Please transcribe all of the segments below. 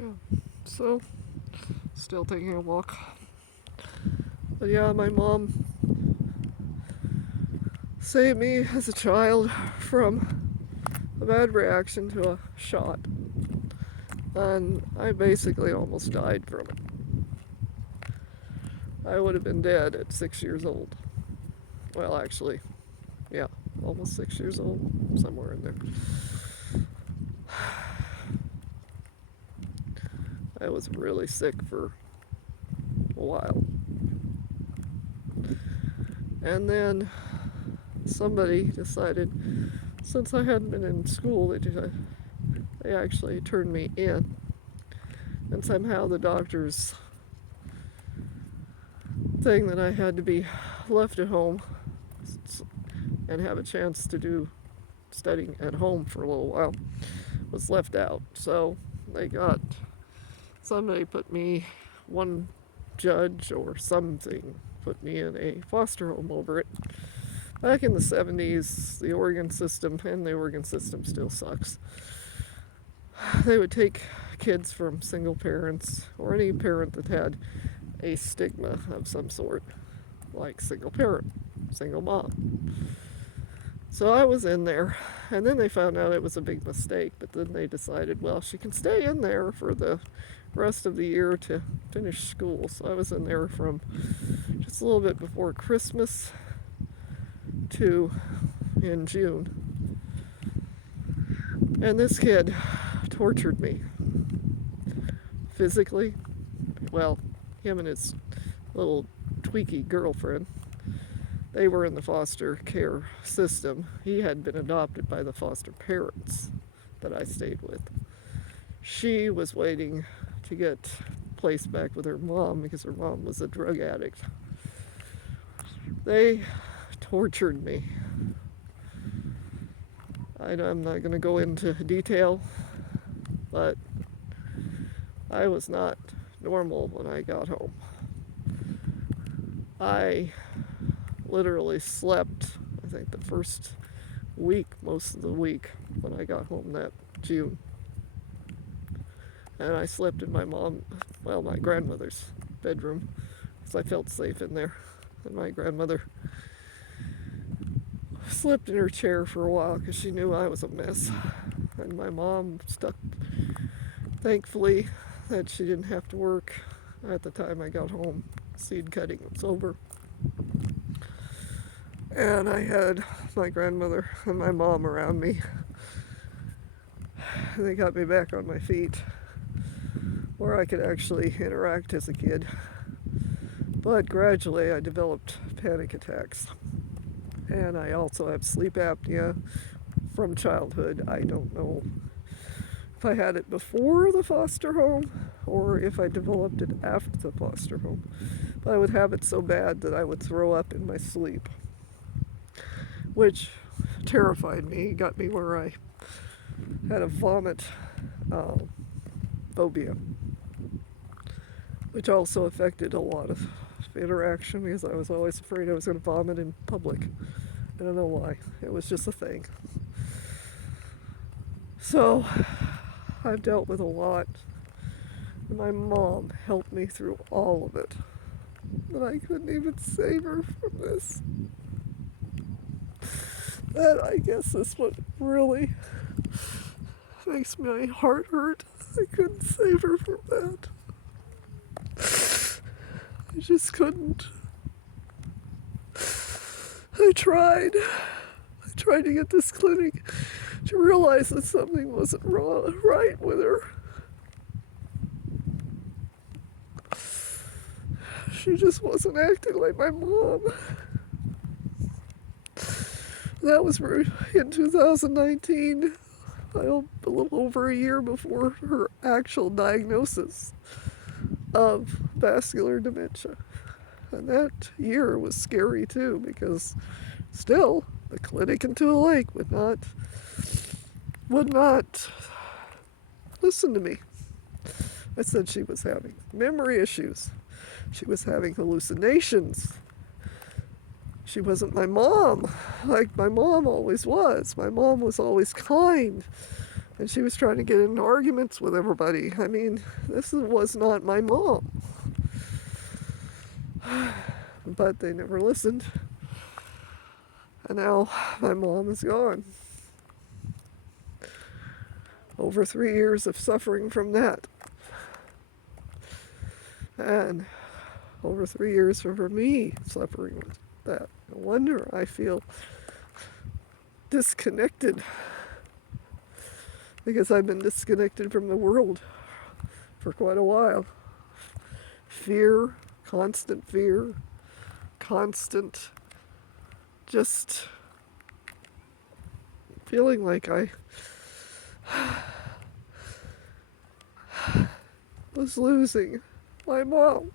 Yeah. So, still taking a walk. But yeah, my mom saved me as a child from a bad reaction to a shot. And I basically almost died from it. I would have been dead at 6 years old. Well, actually, yeah, almost 6 years old, somewhere in there. I was really sick for a while. And then somebody decided, since I hadn't been in school, they actually turned me in. And somehow the doctors thing that I had to be left at home and have a chance to do studying at home for a little while was left out. So they got somebody put me, one judge or something, put me in a foster home over it. Back in the 70s, the Oregon system, and the Oregon system still sucks, they would take kids from single parents or any parent that had a stigma of some sort, like single parent, single mom. So I was in there, and then they found out it was a big mistake, but then they decided, well, she can stay in there for the rest of the year to finish school. So I was in there from just a little bit before Christmas to in June. And this kid tortured me physically. Well, him and his little tweaky girlfriend, they were in the foster care system. He had been adopted by the foster parents that I stayed with. She was waiting to get placed back with her mom because her mom was a drug addict. They tortured me. I'm not going to go into detail, but I was not normal when I got home. I literally slept, I think, the first week, most of the week, when I got home that June. And I slept in my grandmother's bedroom because I felt safe in there. And my grandmother slept in her chair for a while because she knew I was a mess. And my mom stuck, thankfully, that she didn't have to work at the time I got home. Seed cutting was over. And I had my grandmother and my mom around me. They got me back on my feet where I could actually interact as a kid. But gradually I developed panic attacks. And I also have sleep apnea from childhood. I don't know if I had it before the foster home or if I developed it after the foster home. But I would have it so bad that I would throw up in my sleep, which terrified me, got me where I had a vomit phobia, which also affected a lot of interaction because I was always afraid I was going to vomit in public. I don't know why. It was just a thing. So I've dealt with a lot. And my mom helped me through all of it. But I couldn't even save her from this. That, I guess, is what really makes my heart hurt. I couldn't save her from that. I just couldn't. I tried. I tried to get this clinic to realize that something wasn't right with her. She just wasn't acting like my mom. That was in 2019, a little over a year before her actual diagnosis of vascular dementia. And that year was scary too because still the clinic in Tule Lake would not listen to me. I said she was having memory issues. She was having hallucinations. She wasn't my mom, like my mom always was. My mom was always kind. And she was trying to get into arguments with everybody. I mean, was not my mom. But they never listened. And now my mom is gone. Over 3 years of suffering from that. And over 3 years for me suffering with that. No wonder I feel disconnected. Because I've been disconnected from the world for quite a while. Fear, constant just feeling like I was losing my mom.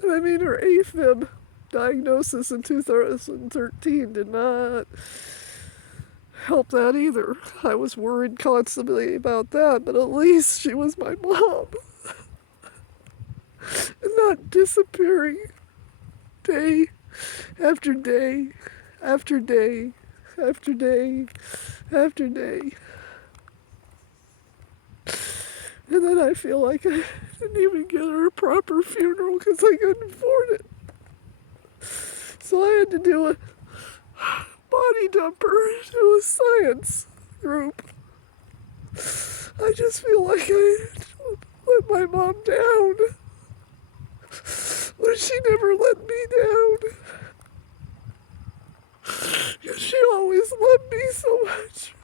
And I mean, her AFib diagnosis in 2013 did not help that either. I was worried constantly about that, but at least she was my mom. And not disappearing day after day after day after day after day. And then I feel like I didn't even get her a proper funeral because I couldn't afford it. So I had to do a body dumper to a science group. I just feel like I let my mom down. But she never let me down. She always loved me so much.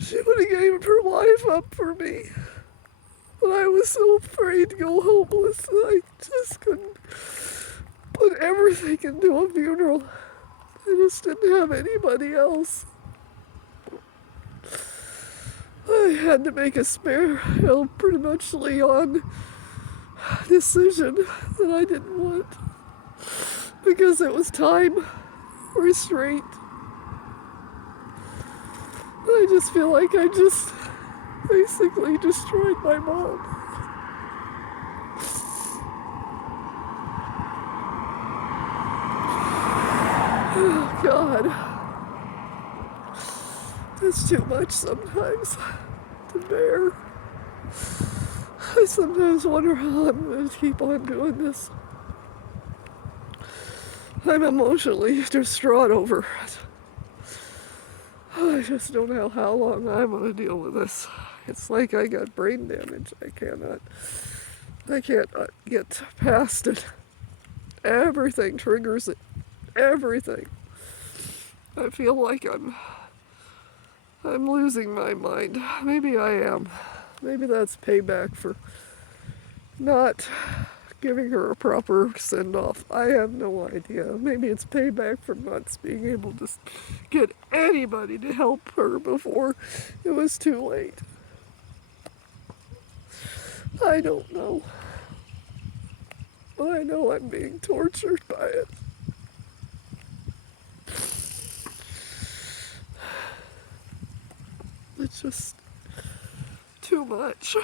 She would have gave her life up for me. But I was so afraid to go homeless that I just couldn't put everything into a funeral. I just didn't have anybody else. I had to make a pretty much Leon decision that I didn't want because it was time restraint. I just feel like I just basically destroyed my mom. Oh, God. It's too much sometimes to bear. I sometimes wonder how I'm going to keep on doing this. I'm emotionally distraught over it. I just don't know how long I'm going to deal with this. It's like I got brain damage. I can't get past it. Everything triggers it. Everything. I feel like I'm losing my mind. Maybe I am. Maybe that's payback for not giving her a proper send-off. I have no idea. Maybe it's payback for not being able to get anybody to help her before it was too late. I don't know. But I know I'm being tortured by it. It's just too much.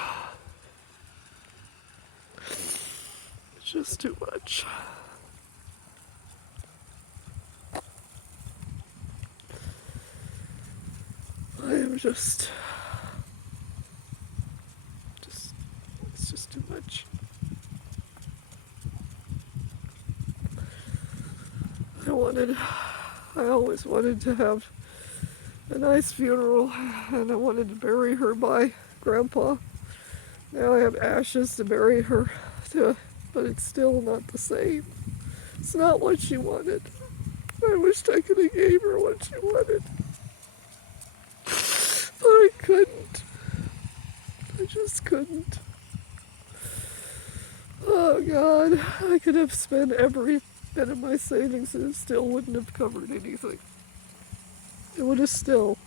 It's just too much. I am just it's just too much. I always wanted to have a nice funeral, and I wanted to bury her by Grandpa. Now I have ashes to bury her to, but it's still not the same. It's not what she wanted. I wished I could have gave her what she wanted. But I couldn't. I just couldn't. Oh, God. I could have spent every bit of my savings and it still wouldn't have covered anything. It would have still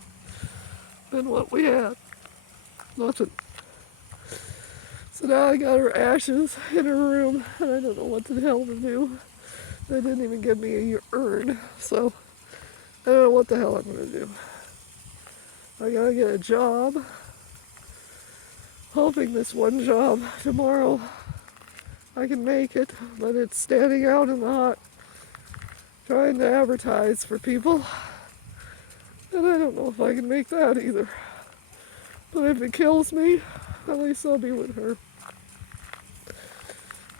been what we had. Nothing. So now I got her ashes in her room, and I don't know what the hell to do. They didn't even give me a urn, so I don't know what the hell I'm going to do. I gotta get a job. Hoping this one job tomorrow I can make it, but it's standing out in the hot, trying to advertise for people. And I don't know if I can make that either. But if it kills me, at least I'll be with her.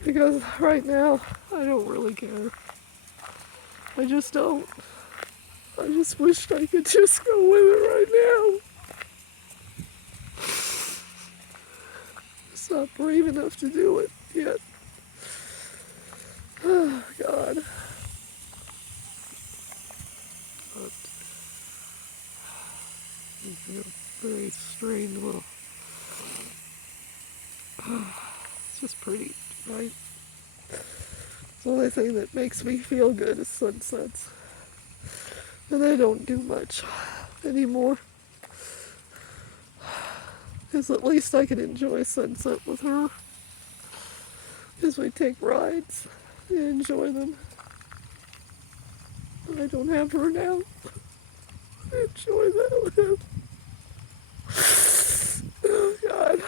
Because right now, I don't really care. I just don't. I just wished I could just go with her right now. Just not brave enough to do it yet. Oh, God. But, very strange little. It's just pretty, right? The only thing that makes me feel good is sunsets. And I don't do much anymore. Because at least I can enjoy sunset with her. Because we take rides and enjoy them. But I don't have her now. I enjoy that with him. Oh, God.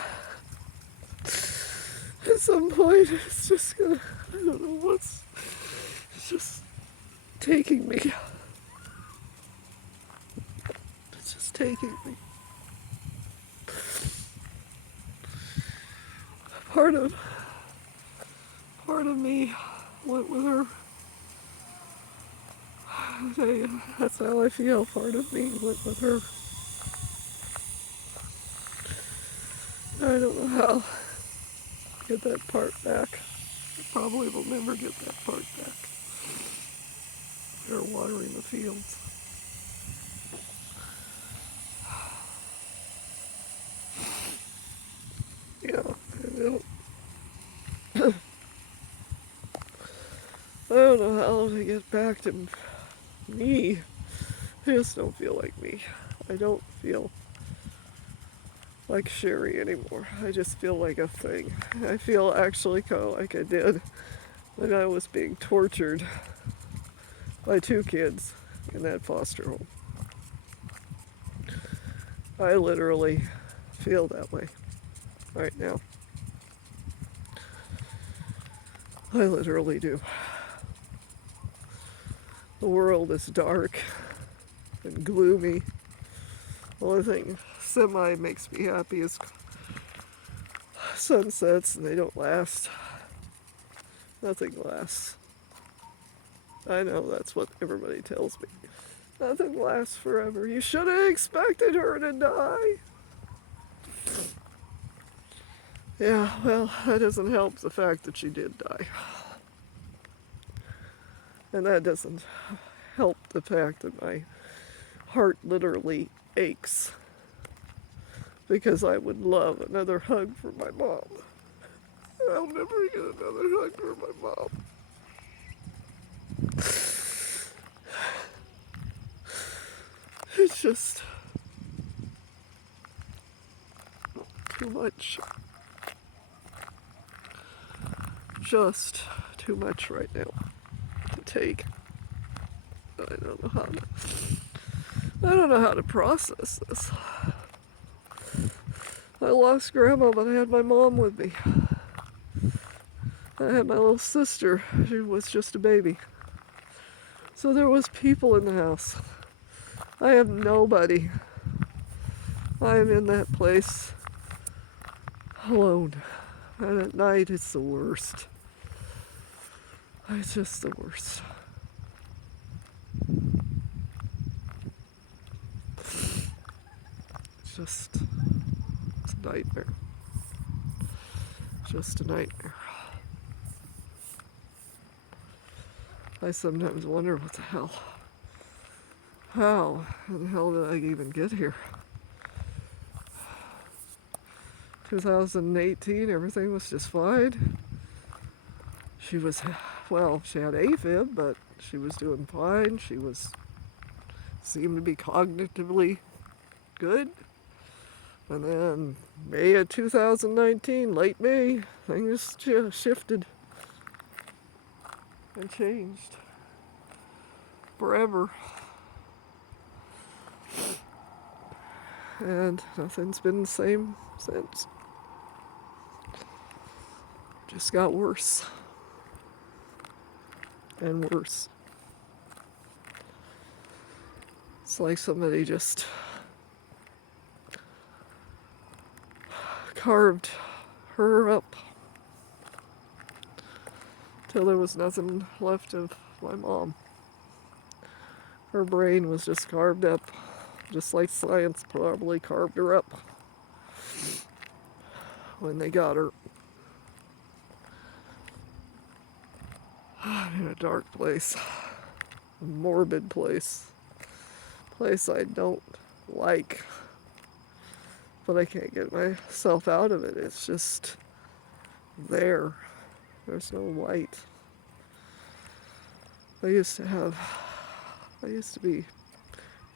At some point, it's just gonna, I don't know what's, it's just taking me. It's just taking me. Part of me went with her. That's how I feel. Part of me went with her. I don't know how to get that part back. I probably will never get that part back. They're watering the fields. Yeah, I don't know how to get back to me. I just don't feel like me. I don't feel like Sherry anymore. I just feel like a thing. I feel actually kind of like I did when I was being tortured by 2 kids in that foster home. I literally feel that way right now. I literally do. The world is dark and gloomy. The only thing semi makes me happy is sunsets, and they don't last. Nothing lasts. I know that's what everybody tells me. Nothing lasts forever. You should have expected her to die. Yeah, well, that doesn't help the fact that she did die. And that doesn't help the fact that my heart literally aches. Because I would love another hug from my mom. I'll never get another hug from my mom. It's just too much. Just too much right now to take. I don't know how to process this. I lost Grandma, but I had my mom with me. I had my little sister. She was just a baby. So there was people in the house. I have nobody. I am in that place alone. And at night it's the worst. It's just the worst. It's a nightmare. Just a nightmare. I sometimes wonder what the hell. How in the hell did I even get here? 2018, everything was just fine. She was, well, she had AFib, but she was doing fine. She seemed to be cognitively good. And then May of 2019, late May, things just shifted and changed forever. And nothing's been the same since. Just got worse and worse. It's like somebody just carved her up till there was nothing left of my mom. Her brain was just carved up, just like science probably carved her up when they got her. I'm in a dark place, a morbid place I don't like, but I can't get myself out of it. It's just there. There's no light. I used to be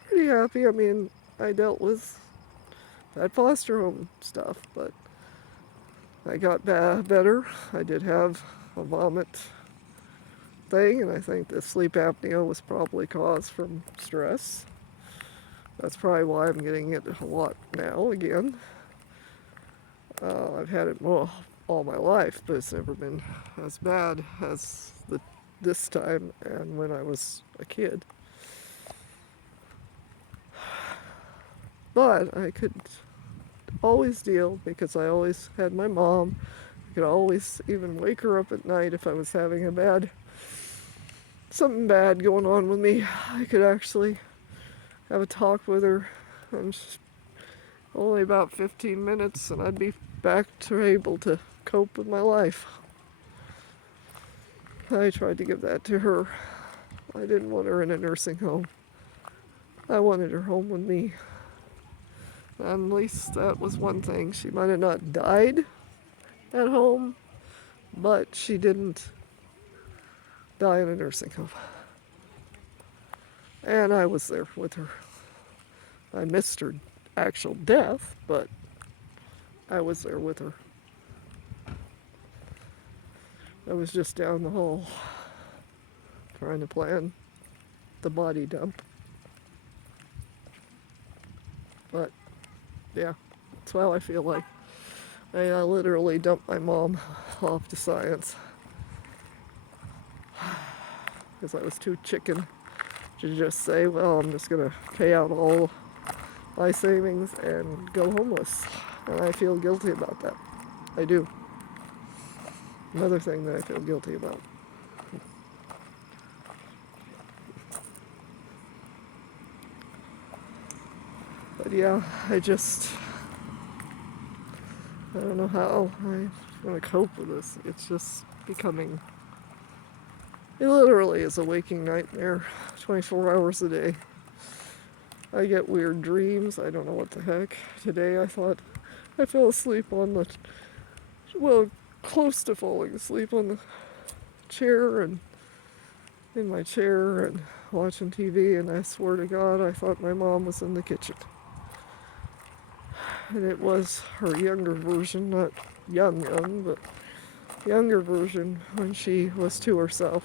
pretty happy. I mean, I dealt with that foster home stuff, but I got better. I did have a vomit thing, and I think the sleep apnea was probably caused from stress. That's probably why I'm getting it a lot now again. I've had it all my life, but it's never been as bad as this time and when I was a kid. But I could always deal because I always had my mom. I could always even wake her up at night if I was having something bad going on with me. I could actually have a talk with her, and only about 15 minutes and I'd be back to able to cope with my life. I tried to give that to her. I didn't want her in a nursing home. I wanted her home with me. And at least that was one thing. She might have not died at home, but she didn't die in a nursing home. And I was there with her. I missed her actual death, but I was there with her. I was just down the hall trying to plan the body dump. But yeah, that's how I feel like. I literally dumped my mom off to science because I was too chicken to just say, well, I'm just going to pay out all my savings and go homeless. And I feel guilty about that. I do. Another thing that I feel guilty about. But yeah, I don't know how I'm going to cope with this. It's just becoming, it literally is a waking nightmare, 24 hours a day. I get weird dreams. I don't know what the heck. Today I thought I fell asleep close to falling asleep on the chair and in my chair and watching TV, and I swear to God, I thought my mom was in the kitchen. And it was her younger version, not young, but younger version when she was to herself.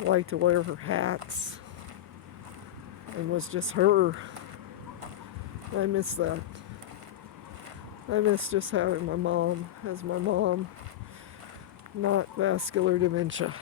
Liked to wear her hats and was just her. I miss that. I miss just having my mom as my mom, not vascular dementia.